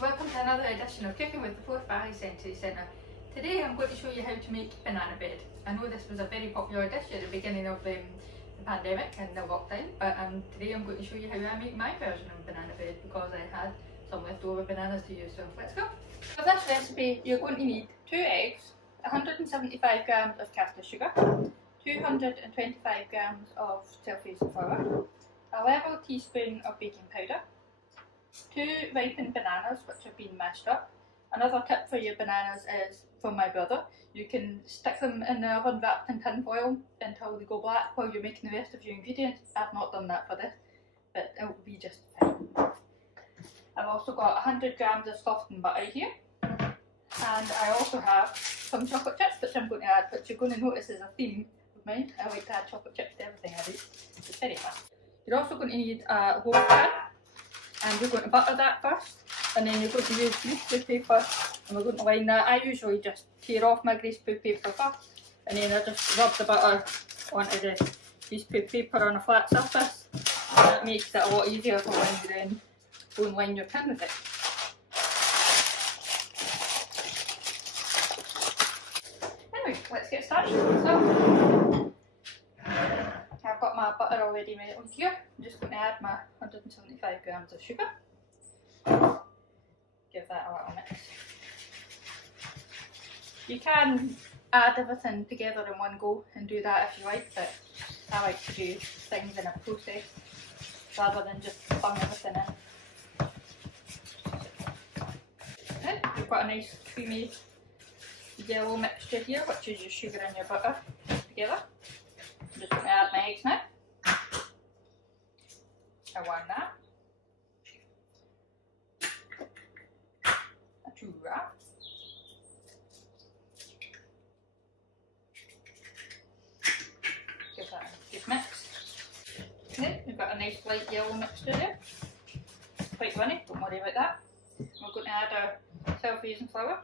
welcome to another edition of Cooking with the Forth Valley Sensory Centre. Today I'm going to show you how to make banana bread. I know this was a very popular dish at the beginning of the pandemic and the lockdown, but today I'm going to show you how I make my version of banana bread because I had some leftover bananas to use, so let's go. For this recipe you're going to need 2 eggs, 175 grams of caster sugar, 225 grams of self-raising flour, a level teaspoon of baking powder, 2 ripened bananas which have been mashed up. Another tip for your bananas is from my brother. You can stick them in the oven wrapped in tin foil until they go black while you're making the rest of your ingredients. I've not done that for this, but it will be just fine. I've also got 100 grams of softened butter here, and I also have some chocolate chips which I'm going to add, which you're going to notice is a theme of mine. I like to add chocolate chips to everything I do. It's very fun. You're also going to need a loaf pan, and you're going to butter that first, and then you're going to use greaseproof paper, and we're going to line that. I usually just tear off my greaseproof paper first, and then I just rub the butter onto the greaseproof paper on a flat surface. That makes it a lot easier for when you then go and line your tin with it. Anyway, let's get started. So, I've got my butter already melted here. I'm just going to add my 175 grams of sugar. Give that a little mix. You can add everything together in one go and do that if you like, but I like to do things in a process rather than just bung everything in. Okay, we've got a nice creamy yellow mixture here, which is your sugar and your butter together. I'm just going to add my eggs now. I want that. A 2 wrap. Give that a good mix. Okay, we've got a nice light yellow mixture there. It's quite runny, don't worry about that. We're going to add our self-raising flour.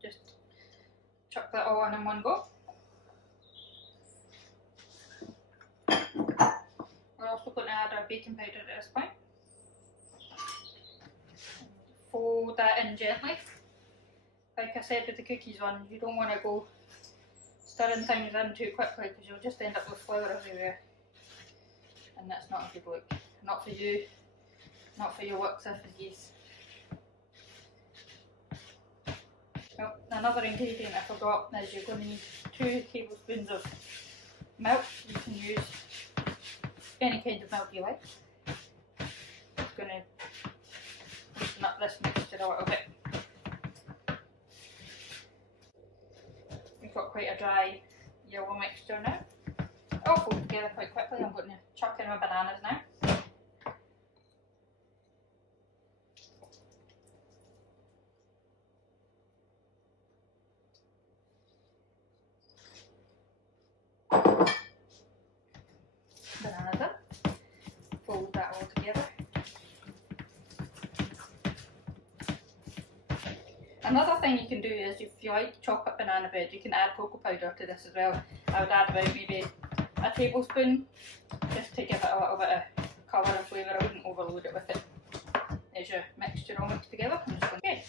Just chuck that all in one go. We're also going to add our baking powder at this point. Fold that in gently. Like I said with the cookies one, you don't want to go stirring things in too quickly because you'll just end up with flour everywhere. And that's not a good look. Not for you, not for your works if it is. Well, another ingredient I forgot is you're going to need 2 tablespoons of milk. You can use any kind of milk you like. It's going to loosen up this mixture a little bit. We've got quite a dry yellow mixture now. It'll fold together quite quickly. I'm going to chuck in my bananas now. Bananas in. Fold that all together. Another thing you can do is if you like chocolate banana bread, you can add cocoa powder to this as well. I would add about maybe a tablespoon just to give it a little bit of colour and flavour. I wouldn't overload it with it. There's your mixture all mixed together. I'm just going to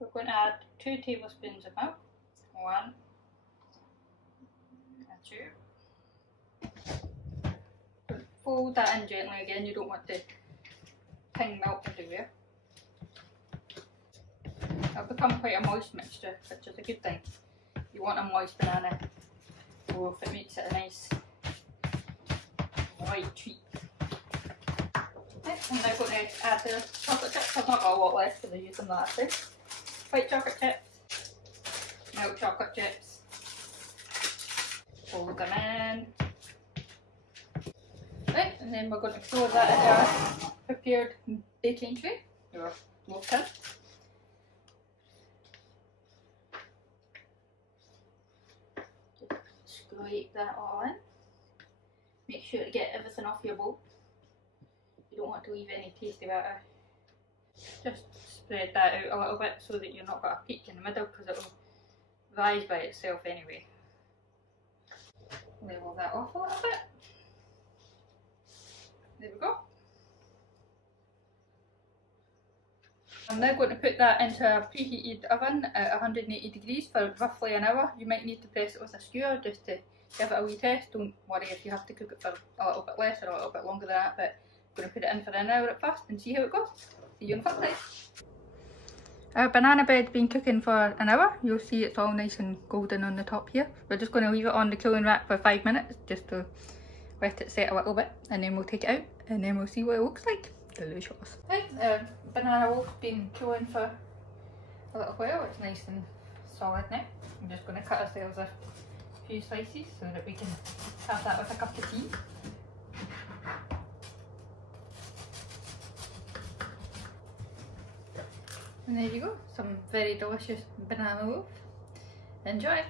We're going to add 2 tablespoons of milk. 1 and 2. Fold that in gently again. You don't want the pink milk everywhere. It'll become quite a moist mixture, which is a good thing. You want a moist banana loaf, it makes it a nice white treat. Okay, I'm now going to add the chocolate chips. I've not got a lot left because I used them last time. White chocolate chips, milk chocolate chips. Fold them in. Right, and then we're going to throw that in our prepared baking tray, or loaf tin. Scrape that all in. Make sure to get everything off your bowl. You don't want to leave any tasty batter. Just spread that out a little bit so that you've not got a peak in the middle because it will rise by itself anyway. Level that off a little bit. There we go. I'm now going to put that into a preheated oven at 180 degrees for roughly an hour. You might need to press it with a skewer just to give it a wee test. Don't worry if you have to cook it for a little bit less or a little bit longer than that, but I'm going to put it in for an hour at first and see how it goes. See you in 5 minutes. Our banana bread's been cooking for an hour. You'll see it's all nice and golden on the top here. We're just going to leave it on the cooling rack for 5 minutes just to let it set a little bit, and then we'll take it out and then we'll see what it looks like. Delicious. Right, our banana loaf's been cooling for a little while. It's nice and solid now. I'm just going to cut ourselves a few slices so that we can have that with a cup of tea. And there you go, some very delicious banana loaf. Enjoy!